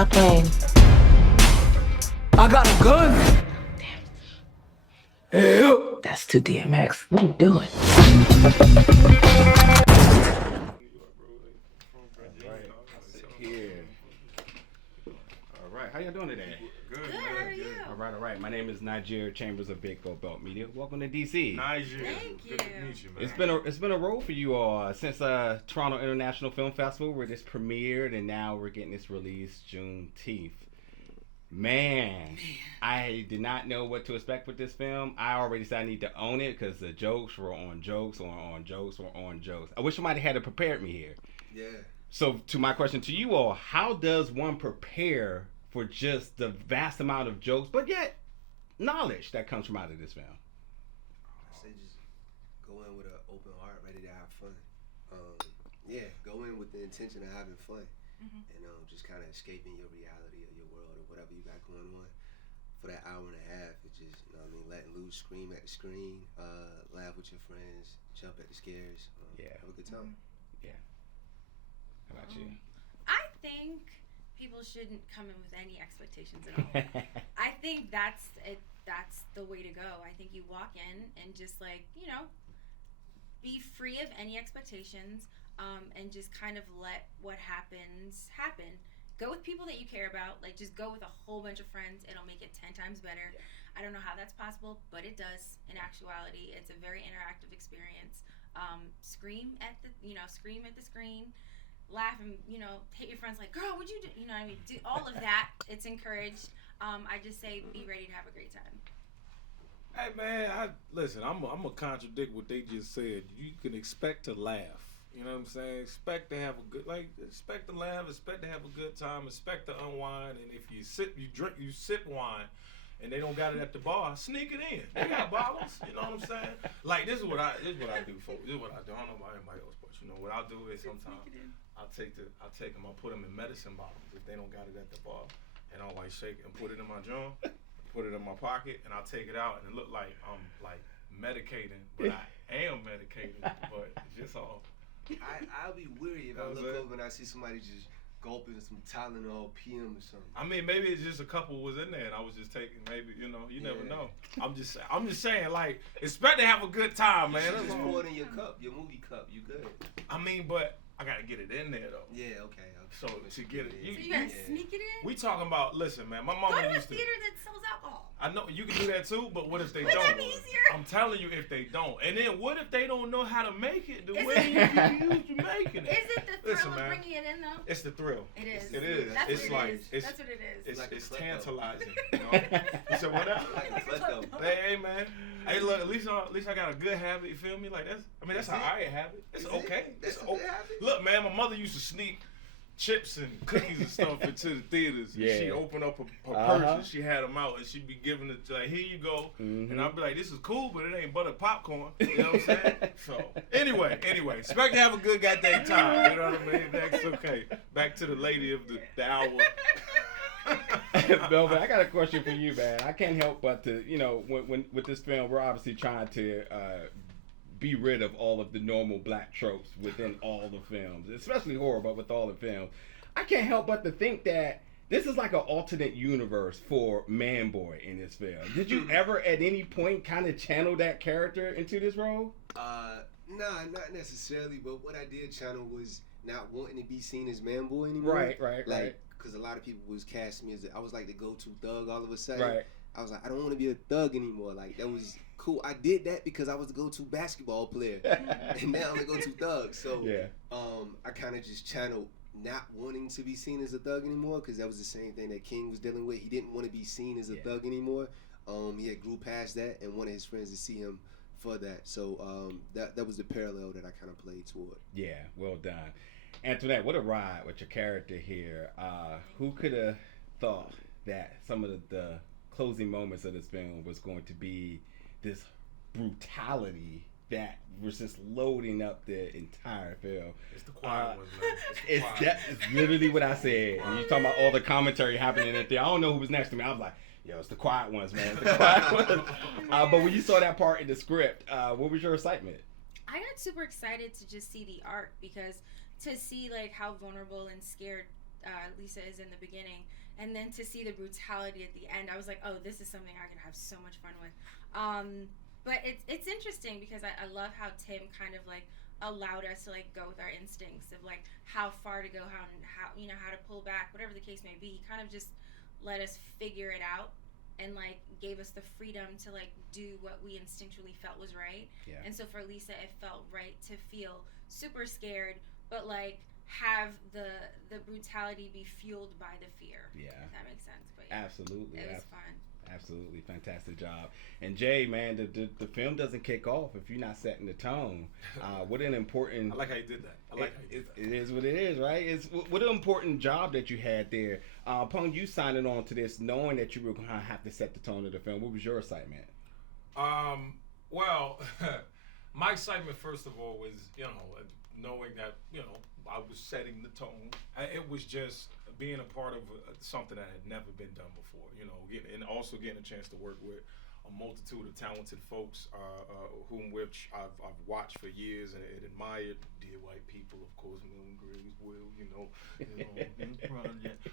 Stop playing. I got a gun. Damn. That's too DMX. What are you doing? Here. All right, how y'all doing today? Good, how are you? All right. My name is Niger Chambers of Big Gold Belt Media. Welcome to DC. Thank you. Good to meet you, man. It's been a role for you all since Toronto International Film Festival, where this premiered, and now we're getting this released Juneteenth. Man, I did not know what to expect with this film. I already said I need to own it because the jokes were on jokes on jokes on jokes. I wish somebody had prepared me here. Yeah. So, to my question to you all, how does one prepare for just the vast amount of jokes, but yet knowledge that comes from out of this film? I say just go in with an open heart, ready to have fun. Go in with the intention of having fun, and just kind of escaping your reality of your world or whatever you got going on. For that hour and a half, it's just, letting loose, scream at the screen, laugh with your friends, jump at the scares, have a good time. Yeah. How about you? I think people shouldn't come in with any expectations at all. I think that's it. That's the way to go. I think you walk in and just be free of any expectations, and just kind of let what happens happen. Go with people that you care about. Like, just go with a whole bunch of friends. It'll make it 10 times better. Yeah. I don't know how that's possible, but it does. In actuality, it's a very interactive experience. Scream at the screen. Laugh and hit your friends like, girl, what'd you do? You know what I mean? Do all of that. It's encouraged. I just say be ready to have a great time. Hey man, listen. I'm gonna contradict what they just said. You can expect to laugh. You know what I'm saying? Expect to have a good, expect to laugh. Expect to have a good time. Expect to unwind. And if you sip wine, and they don't got it at the bar, sneak it in. They got bottles. You know what I'm saying? Like this is what I do, folks. This is what I do. I don't know about anybody else, but what I'll do is sometimes I'll take them, I'll put them in medicine bottles if they don't got it at the bar, and I'll shake it and put it in my drum, put it in my pocket, and I'll take it out and it look like I'm medicating, but I am medicating, but it's just all. I'll be weary if I look over and I see somebody just gulping some Tylenol PM or something. I mean, maybe it's just a couple was in there and I was just taking, maybe, you never know. I'm just saying, expect to have a good time, man. You just pour it in your cup, your movie cup, you good. I mean, but I gotta get it in there though. Yeah, okay. So to get it, you gotta sneak it in? We talking about, listen, man, my mama Go to used a theater that sells alcohol. I know you can do that too, but what if they Wouldn't don't? that be easier? I'm telling you, if they don't, and then what if they don't know how to make it the way you used to making it? Is it the thrill of bringing it in though? It's the thrill. It is. It is. That's It's what like it is. That's what it is. It's tantalizing. You said what else? Hey man. Hey look, at least I got a good habit. You feel me? Like that's how I have it. It's okay. That's It's a good okay. habit? Look, man, my mother used to sneak chips and cookies and stuff into the theaters. And she opened up her purse and she had them out and she'd be giving it to, like, here you go. Mm-hmm. And I'd be like, this is cool, but it ain't buttered popcorn. You know what I'm saying? So anyway, expect to have a good goddamn time. You know what I mean? That's okay. Back to the lady of the hour. Velvet, I got a question for you, man. I can't help but to, when with this film, we're obviously trying to be rid of all of the normal black tropes within all the films, especially horror, but with all the films. I can't help but to think that this is like an alternate universe for Man Boy in this film. Did you ever at any point kind of channel that character into this role? Nah, not necessarily, but what I did channel was not wanting to be seen as Man Boy anymore. Right. Because a lot of people was casting me as I was like the go-to thug all of a sudden. Right. I was like, I don't want to be a thug anymore. Like, that was cool. I did that because I was the go-to basketball player. And now I'm the go-to thug. So I kind of just channeled not wanting to be seen as a thug anymore, because that was the same thing that King was dealing with. He didn't want to be seen as a thug anymore. He had grew past that and wanted his friends to see him for that. So that was the parallel that I kind of played toward. Yeah, well done. Antoinette, what a ride with your character here. Who could have thought that some of the closing moments of this film was going to be this brutality that was just loading up the entire film? It's the quiet ones, man. It's literally what I said. And you talking about all the commentary happening at there. I don't know who was next to me. I was like, yo, it's the quiet ones, man. It's the quiet ones. But when you saw that part in the script, what was your excitement? I got super excited to just see the arc, because to see like how vulnerable and scared Lisa is in the beginning, and then to see the brutality at the end, I was like, oh, this is something I could have so much fun with. But it's interesting because I love how Tim kind of like allowed us to like go with our instincts of like how far to go, how how to pull back, whatever the case may be. He kind of just let us figure it out and like gave us the freedom to like do what we instinctually felt was right. Yeah. And so for Lisa, it felt right to feel super scared, but like have the brutality be fueled by the fear. Yeah, if that makes sense. But yeah, absolutely, it was fun. Absolutely, fantastic job. And Jay, man, the film doesn't kick off if you're not setting the tone. What an important. I like how you did that. It is what it is, right? It's what an important job that you had there. Upon you signing on to this, knowing that you were going to have to set the tone of the film, what was your excitement? Well, my excitement first of all was knowing that I was setting the tone. It was just being a part of something that had never been done before, and also getting a chance to work with a multitude of talented folks, which I've watched for years and admired. Dear white people, of course, Milton Graves, Will,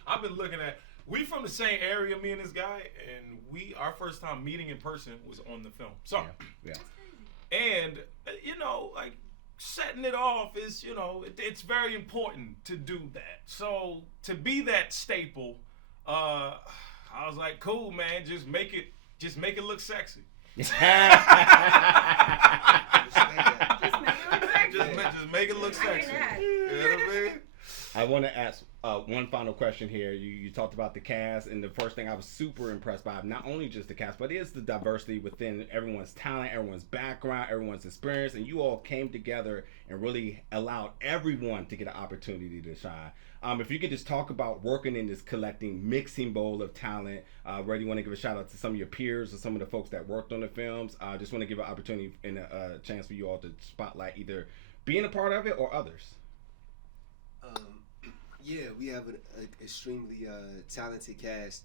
I've been looking at. We from the same area, me and this guy, and our first time meeting in person was on the film. So, yeah. And like. Setting it off is, it's very important to do that. So to be that staple, I was like, cool, man, just make it look sexy. Just make it look sexy. You know what I mean? I want to ask one final question here. You talked about the cast, and the first thing I was super impressed by, not only just the cast, but it's the diversity within everyone's talent, everyone's background, everyone's experience, and you all came together and really allowed everyone to get an opportunity to shine. If you could just talk about working in this collecting, mixing bowl of talent, whether you want to give a shout out to some of your peers or some of the folks that worked on the films, I just want to give an opportunity and a chance for you all to spotlight either being a part of it or others. Yeah, we have an extremely talented cast,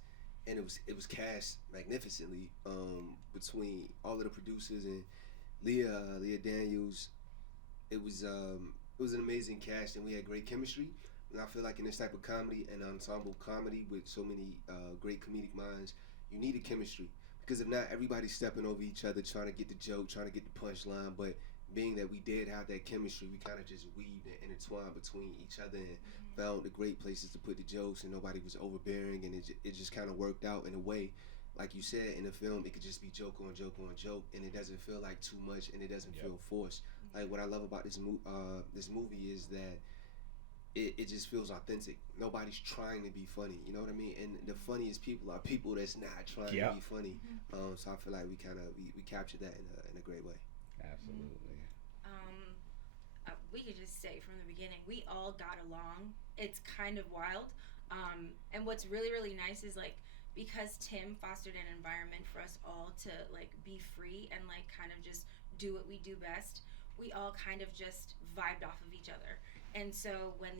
and it was cast magnificently between all of the producers and Leah Daniels. It was an amazing cast, and we had great chemistry. And I feel like in this type of comedy and ensemble comedy with so many great comedic minds, you need a chemistry, because if not, everybody's stepping over each other, trying to get the joke, trying to get the punchline. But being that we did have that chemistry, we kind of just weaved and intertwined between each other and found the great places to put the jokes, and nobody was overbearing, and it just kind of worked out in a way. Like you said, in the film, it could just be joke on joke on joke, and it doesn't feel like too much, and it doesn't feel forced. Like what I love about this movie is that it just feels authentic. Nobody's trying to be funny, you know what I mean? And the funniest people are people that's not trying to be funny. So I feel like we kind of we captured that in a great way. Absolutely. We could just say from the beginning, we all got along. It's kind of wild. And what's really, really nice is like, because Tim fostered an environment for us all to like be free and like kind of just do what we do best, we all kind of just vibed off of each other. And so when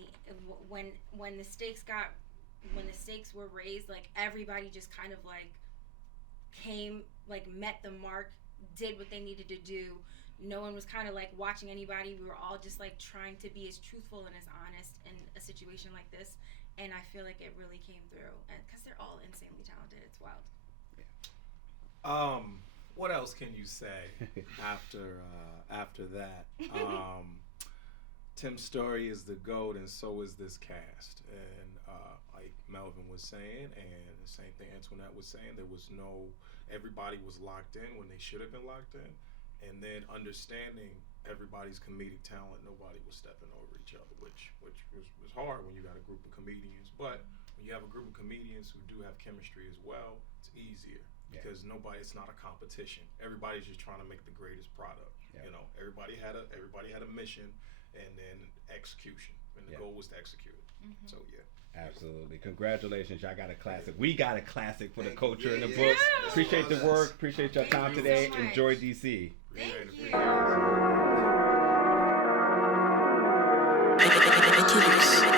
the stakes were raised, like everybody just kind of like met the mark, did what they needed to do. No one was kind of like watching anybody. We were all just like trying to be as truthful and as honest in a situation like this. And I feel like it really came through, because they're all insanely talented. It's wild. Yeah. What else can you say after that? Tim's story is the GOAT, and so is this cast. And like Melvin was saying, and the same thing Antoinette was saying, everybody was locked in when they should have been locked in. And then understanding everybody's comedic talent, nobody was stepping over each other, which was hard when you got a group of comedians. But when you have a group of comedians who do have chemistry as well, it's easier because it's not a competition. Everybody's just trying to make the greatest product. Yeah. Everybody had a mission, and then execution, and the goal was to execute it. Mm-hmm. So Absolutely. Congratulations. Y'all got a classic. We got a classic for the culture and the books. Appreciate the work. Appreciate your time today. So enjoy DC. Thank you.